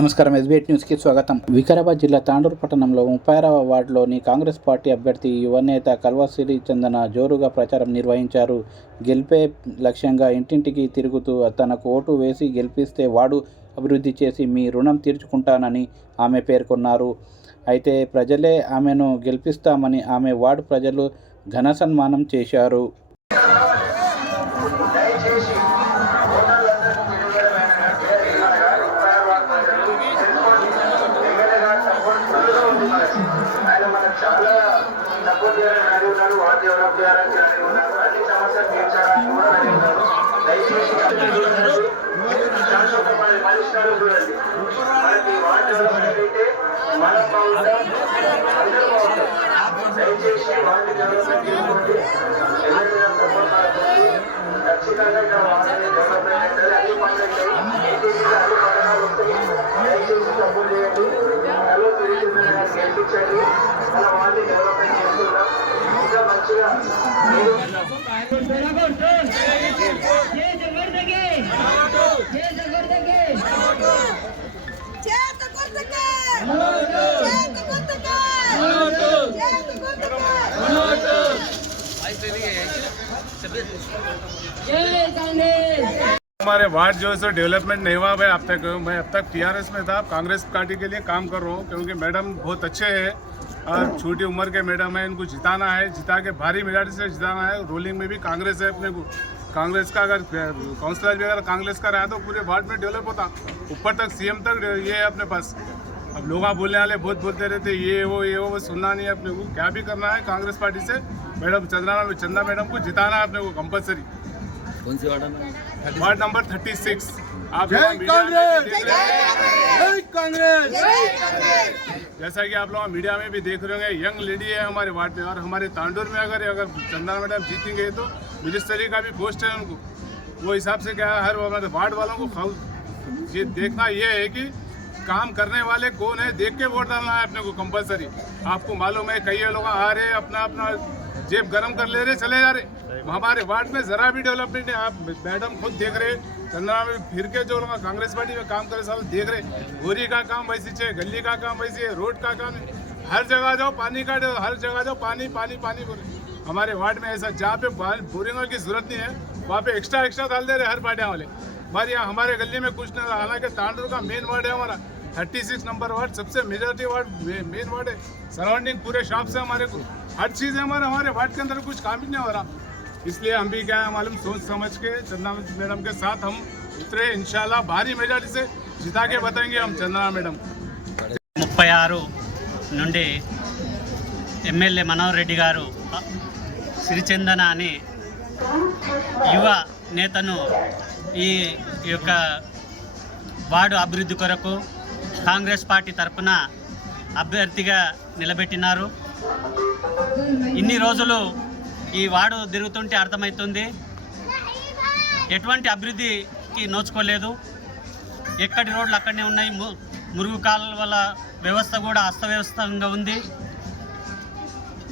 నమస్కారం. ఎస్బీఐ న్యూస్కి స్వాగతం. వికారాబాద్ జిల్లా తాండూరు పట్టణంలో ముప్పై ఆరవ వార్డులోని కాంగ్రెస్ పార్టీ అభ్యర్థి యువనేత కల్వాసిరి చందన జోరుగా ప్రచారం నిర్వహించారు. గెలిపే లక్ష్యంగా ఇంటింటికి తిరుగుతూ తనకు ఓటు వేసి గెలిపిస్తే వాడు అభివృద్ధి చేసి మీ రుణం తీర్చుకుంటానని ఆమె పేర్కొన్నారు. అయితే ప్రజలే ఆమెను గెలిపిస్తామని ఆమె వార్డు ప్రజలు ఘన సన్మానం చేశారు. సపోర్ట్ చేయాలని రెడీ డెవలప్ చేయాలని అన్ని సమస్యలు కూడా దయచేసి పరిష్కారం చూడండి మనకి డెవలప్మెంట్ అయితే మనం బాగుంటాం అందరూ బాగుంటాం దయచేసి డెవలప్మెంట్ చేసుకోండి ఖచ్చితంగా ఇక్కడ డెవలప్మెంట్ అవుతుంది అన్ని పనులు అవుతాయి అన్ని పథకాలు వస్తాయి దయచేసి సపోర్ట్ చేయండి హలో గెలిపించండి हमारे वार्ड जो है सो डेवलपमेंट नहीं हुआ भाई अब तक मैं अब तक टीआरएस में था। कांग्रेस पार्टी के लिए काम कर रहा हूँ, क्योंकि मैडम बहुत अच्छे हैं। और छोटी उम्र के मैडम है, इनको जिताना है, जिता के भारी मेजॉरिटी से जिताना है। रोलिंग में भी कांग्रेस है अपने को। कांग्रेस का अगर काउंसलर भी अगर कांग्रेस का रहा तो पूरे वार्ड में डेवलप होता। ऊपर तक सीएम तक ये है अपने पास। अब लोग बोलने वाले बहुत बोलते रहते ये, वो ये, वो बस सुनना नहीं है अपने को। क्या भी करना है कांग्रेस पार्टी से? मैडम चंद्रा चंदा मैडम को जिताना है अपने को कंपलसरी कौन सी ward ward number thirty six. आप जय लोग मीडिया में भी कांग्रेस! देख रहे। जय कांग्रेस! जय कांग्रेस! जैसा कि आप लोग मीडिया में भी देख रहे होंगे यंग लेडी है हमारे वार्ड में और हमारे तांडूर में अगर अगर चंदना मैडम जीतेंगे तो मिनिस्टरी का भी पोस्ट है उनको। वो हिसाब से क्या है हर हमारे वार्ड वालों को ये देखना ये है कि काम करने वाले कौन है देख के वोट डालना है अपने को कंपलसरी आपको मालूम है कई लोग आ रहे हैं अपना अपना जेब गरम कर ले रहे चले जा रहे। हमारे वार्ड में जरा भी डेवलपमेंट है आप मैडम खुद देख रहे चंद्रा में फिर के जो लोग कांग्रेस पार्टी में काम करे साल देख रहे। गोरी का काम वैसी है गली का काम वैसी है रोड का काम हर जगह जाओ पानी का हर जगह जाओ पानी पानी पानी बोले हमारे वार्ड में ऐसा जहाँ पे बोरिंग की ज़रूरत नहीं है वहाँ पे एक्स्ट्रा एक्स्ट्रा डाल दे रहे हर पार्टियाँ वाले। हमारे यहाँ हमारे गली में कुछ नहीं हालाँकि तांडूर का मेन वार्ड है हमारा। थर्टी सिक्स नंबर वार्ड सबसे मेजॉरिटी वार्ड मेन वार्ड है। सराउंडिंग पूरे शॉप से हमारे को हर चीज़ है हमारे हमारे वार्ड के अंदर कुछ काम ही नहीं हो रहा इसलिए हम भी क्या है मालूम सोच समझ के चंदना मैडम के साथ हम उतरे इंशाल्लाह भारी मेजॉरिटी से जिता के बताएंगे हम चंदना मैडम ముప్పై ఆరు నుండి ఎమ్మెల్యే మనోహర్ రెడ్డి గారు సిరిచందన అని యువ నేతను ఈ యొక్క వార్డు అభివృద్ధి కొరకు కాంగ్రెస్ పార్టీ తరపున అభ్యర్థిగా నిలబెట్టినారు ఇన్ని రోజులు ఈ వాడు తిరుగుతుంటే అర్థమవుతుంది ఎటువంటి అభివృద్ధికి నోచుకోలేదు. ఎక్కడి రోడ్లు అక్కడనే ఉన్నాయి. ము- మురుగు కాలువల వ్యవస్థ కూడా అస్తవ్యవస్థంగా ఉంది.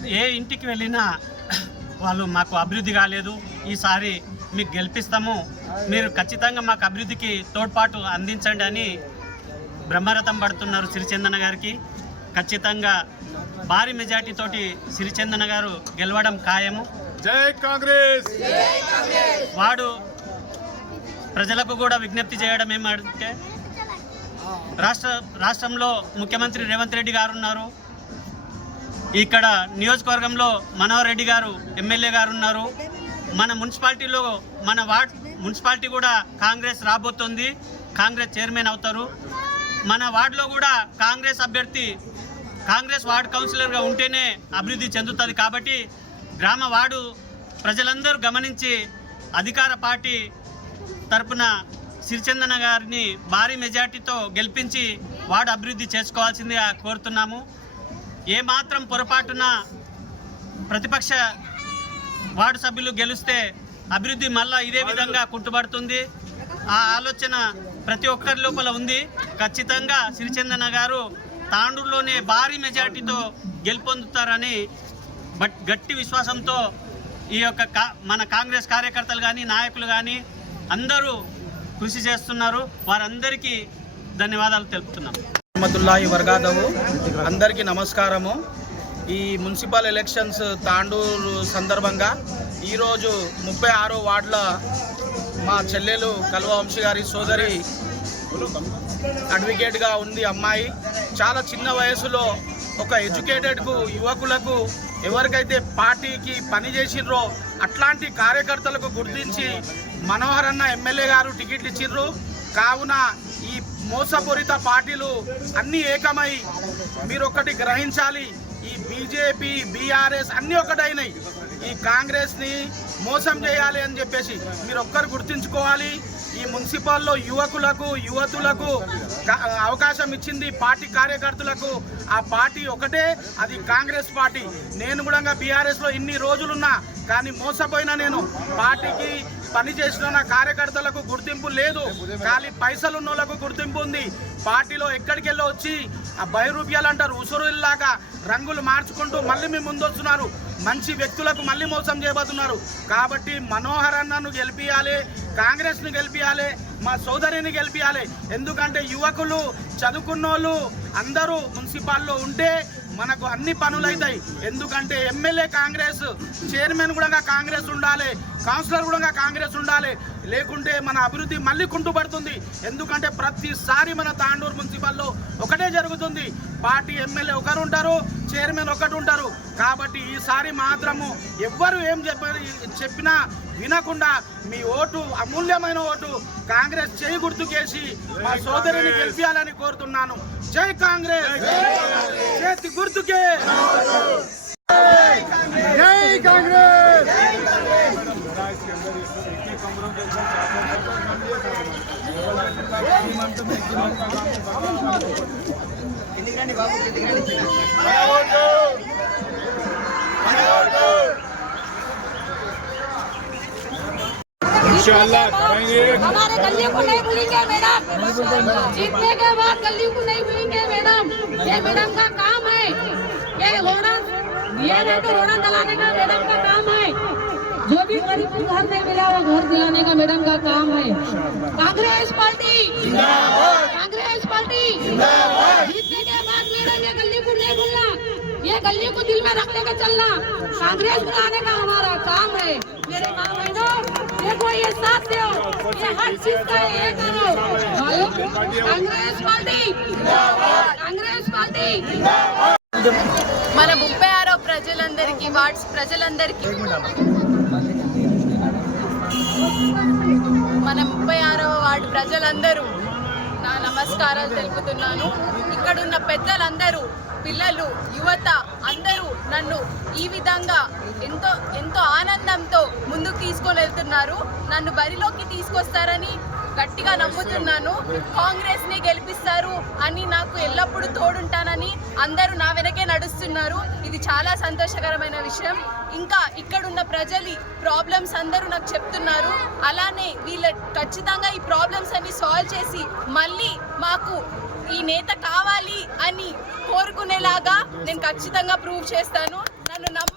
ఏ ఇంటికి వెళ్ళినా వాళ్ళు మాకు అభివృద్ధి కాలేదు. ఈసారి మీకు గెలిపిస్తాము. మీరు ఖచ్చితంగా మాకు అభివృద్ధికి తోడ్పాటు అందించండి అని బ్రహ్మరథం పడుతున్నారు సిరిచందన గారికి. ఖచ్చితంగా భారీ మెజార్టీతోటి సిరిచందన గారు గెలవడం ఖాయము. జై కాంగ్రెస్! వాడు ప్రజలకు కూడా విజ్ఞప్తి చేయడం ఏమంటే రాష్ట్ర రాష్ట్రంలో ముఖ్యమంత్రి రేవంత్ రెడ్డి గారు ఉన్నారు. ఇక్కడ నియోజకవర్గంలో మనోహర్ రెడ్డి గారు ఎమ్మెల్యే గారు ఉన్నారు. మన మున్సిపాలిటీలో మన వార్డ్ మున్సిపాలిటీ కూడా కాంగ్రెస్ రాబోతుంది. కాంగ్రెస్ చైర్మన్ అవుతారు. మన వార్డులో కూడా కాంగ్రెస్ అభ్యర్థి కాంగ్రెస్ వార్డ్ కౌన్సిలర్గా ఉంటేనే అభివృద్ధి చెందుతుంది కాబట్టి గ్రామ వార్డు ప్రజలందరూ గమనించి అధికార పార్టీ తరపున సిరిచందన గారిని భారీ మెజార్టీతో గెలిపించి వార్డు అభివృద్ధి చేసుకోవాల్సిందిగా కోరుతున్నాము. ఏమాత్రం పొరపాటున ప్రతిపక్ష వార్డు సభ్యులు గెలిస్తే అభివృద్ధి మళ్ళా ఇదే విధంగా కుంటుపడుతుంది. ఆ ఆలోచన ప్రతి ఒక్కరి లోపల ఉంది. ఖచ్చితంగా సిరిచందన గారు తాండూరులోనే భారీ మెజార్టీతో గెలుపొందుతారని బట్ గట్టి విశ్వాసంతో ఈ యొక్క కా మన కాంగ్రెస్ కార్యకర్తలు కానీ నాయకులు కానీ అందరూ కృషి చేస్తున్నారు. వారందరికీ ధన్యవాదాలు తెలుపుతున్నాం. రహమతుల్లాహి వర్గాదవు అందరికీ నమస్కారము. ఈ మున్సిపల్ ఎలక్షన్స్ తాండూరు సందర్భంగా ఈరోజు ముప్పై ఆరో వార్డుల మా చెల్లెలు కల్వ వంశీ గారి సోదరి అడ్వకేట్గా ఉంది అమ్మాయి. చాలా చిన్న వయసులో ఒక ఎడ్యుకేటెడ్కు యువకులకు ఎవరికైతే పార్టీకి పనిచేసిర్రో అట్లాంటి కార్యకర్తలకు గుర్తించి మనోహర్ అన్న ఎమ్మెల్యే గారు టికెట్లు ఇచ్చిర్రు. కావున ఈ మోసపూరిత పార్టీలు అన్నీ ఏకమై మీరు ఒకటి గ్రహించాలి. ఈ బీజేపీ బీఆర్ఎస్ అన్నీ ఒకటైనాయి. ఈ కాంగ్రెస్ని మోసం చేయాలి అని చెప్పేసి మీరు ఒక్కరు గుర్తుంచుకోవాలి. ఈ మున్సిపాల్లో యువకులకు యువతులకు అవకాశం ఇచ్చింది పార్టీ కార్యకర్తలకు. ఆ పార్టీ ఒకటే అది కాంగ్రెస్ పార్టీ. నేను కూడా బీఆర్ఎస్లో ఇన్ని రోజులున్నా కానీ మోసపోయినా నేను. పార్టీకి పనిచేసిన నా కార్యకర్తలకు గుర్తింపు లేదు. ఖాళీ పైసలు ఉన్న వాళ్ళకు గుర్తింపు ఉంది. పార్టీలో ఎక్కడికి వెళ్ళి వచ్చి ఆ బైరూప్యాలు అంటారు ఉసురులాగా రంగులు మార్చుకుంటూ మళ్ళీ మీ ముందు వస్తున్నారు మంచి వ్యక్తులకు మళ్ళీ మోసం చేయబోతున్నారు. కాబట్టి మనోహర్ అన్నను గెలిపియాలి కాంగ్రెస్ను గెలిపియాలి మా సోదరిని గెలిపియాలి. ఎందుకంటే యువకులు చదువుకున్నోళ్ళు అందరూ మున్సిపాల్లో ఉంటే మనకు అన్ని పనులు అవుతాయి ఎందుకంటే ఎమ్మెల్యే కాంగ్రెస్ చైర్మన్ కూడా కాంగ్రెస్ ఉండాలి. కౌన్సిలర్ కూడా కాంగ్రెస్ ఉండాలి. లేకుంటే మన అభివృద్ధి మళ్ళీ కుంటుపడుతుంది. ఎందుకంటే ప్రతిసారి మన తాండూరు మున్సిపల్లో ఒకటే జరుగుతుంది. పార్టీ ఎమ్మెల్యే ఒకరు ఉంటారు చైర్మన్ ఒకటి ఉంటారు కాబట్టి ఈసారి మాత్రము ఎవ్వరు ఏం చెప్ప చెప్పినా వినకుండా మీ ఓటు అమూల్యమైన ఓటు కాంగ్రెస్ చేయి గుర్తుకేసి మా సోదరిని గెలిపించాలని కోరుతున్నాను. జై కాంగ్రెస్! చేతి గుర్తుకే! हमारे गली को नहीं भूलेंगे, मैडम। जीतने के बाद गली को नहीं भूलेंगे, मैडम। ये मैडम का काम है। ये रोड़ा ये तो रोड़ा दलाने का मैडम का काम है। जो भी गरीब को घर नहीं मिला वो घर दिलाने का मैडम का काम है कांग्रेस पार्टी कांग्रेस पार्टी जीतने के बाद मैडम ये गली को नहीं भूलना ये गली को दिल में रखने का चलना कांग्रेस बुलाने का हमारा काम है मेरे माँ बहनों देखो ये साथ दो ये हर चीज का ये करो भाइयों, कांग्रेस पार्टी कांग्रेस पार्टी మన ముప్పై ఆరో ప్రజలందరికీ వార్డ్స్ ప్రజలందరికీ మన ముప్పై ఆరవ వార్డు ప్రజలందరూ నా నమస్కారాలు తెలుపుతున్నాను. ఇక్కడున్న పెద్దలందరూ పిల్లలు యువత అందరూ నన్ను ఈ విధంగా ఎంతో ఎంతో ఆనందంతో ముందుకు తీసుకొని వెళ్తున్నారు నన్ను బరిలోకి తీసుకొస్తారని గట్టిగా నమ్ముతున్నాను. కాంగ్రెస్ని గెలిపిస్తారు అని నాకు ఎల్లప్పుడూ తోడుంటానని అందరూ నా వెనకే నడుస్తున్నారు. ఇది చాలా సంతోషకరమైన విషయం. ఇంకా ఇక్కడున్న ప్రజలు ప్రాబ్లమ్స్ అందరూ నాకు చెప్తున్నారు. అలానే వీళ్ళ ఖచ్చితంగా ఈ ప్రాబ్లమ్స్ అన్ని సాల్వ్ చేసి మళ్ళీ మాకు ఈ నేత కావాలి అని కోరుకునేలాగా నేను ఖచ్చితంగా ప్రూవ్ చేస్తాను. నన్ను నమ్మ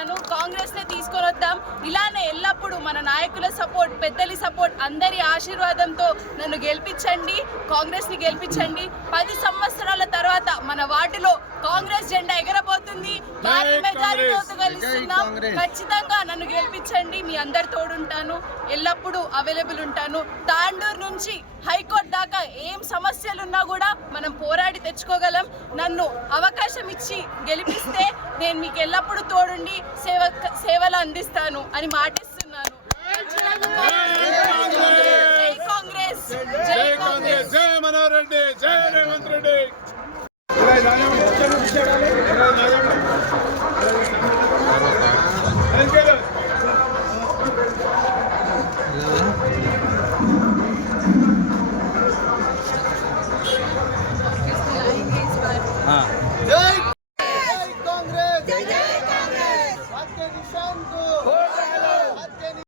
మీ తోడుంటాను కాంగ్రెస్ నే తీసుకొని వద్దాం ఇలానే ఎల్లప్పుడూ మన నాయకుల సపోర్ట్ పెద్దలి సపోర్ట్ అందరి ఆశీర్వాదంతో నన్ను గెలిపించండి. కాంగ్రెస్ని గెలిపించండి. పది సంవత్సరాల తర్వాత మన వాటిలో కాంగ్రెస్ జెండా ఎగరబోతుంది. భారీ మెజారిటీతో గెలుస్తున్నాం ఖచ్చితంగా నన్ను గెలిపించండి. మీ అందరి తోడుంటాను. ఎల్లప్పుడూ అవైలబుల్ ఉంటాను. తాండూరు నుంచి హైకోర్టు దాకా ఏం సమస్యలు ఉన్నా కూడా మనం పోరాడి తెచ్చుకోగలం. నన్ను అవకాశం ఇచ్చి గెలిపిస్తే నేను మీకు ఎల్లప్పుడూ తోడుండి సేవ సేవలు అందిస్తాను అని మాటిస్తున్నాను. జై కాంగ్రెస్. జై కాంగ్రెస్. జై మనోహర్ రెడ్డి. జై రేవంత్ రెడ్డి. ఇరవై నాలుగు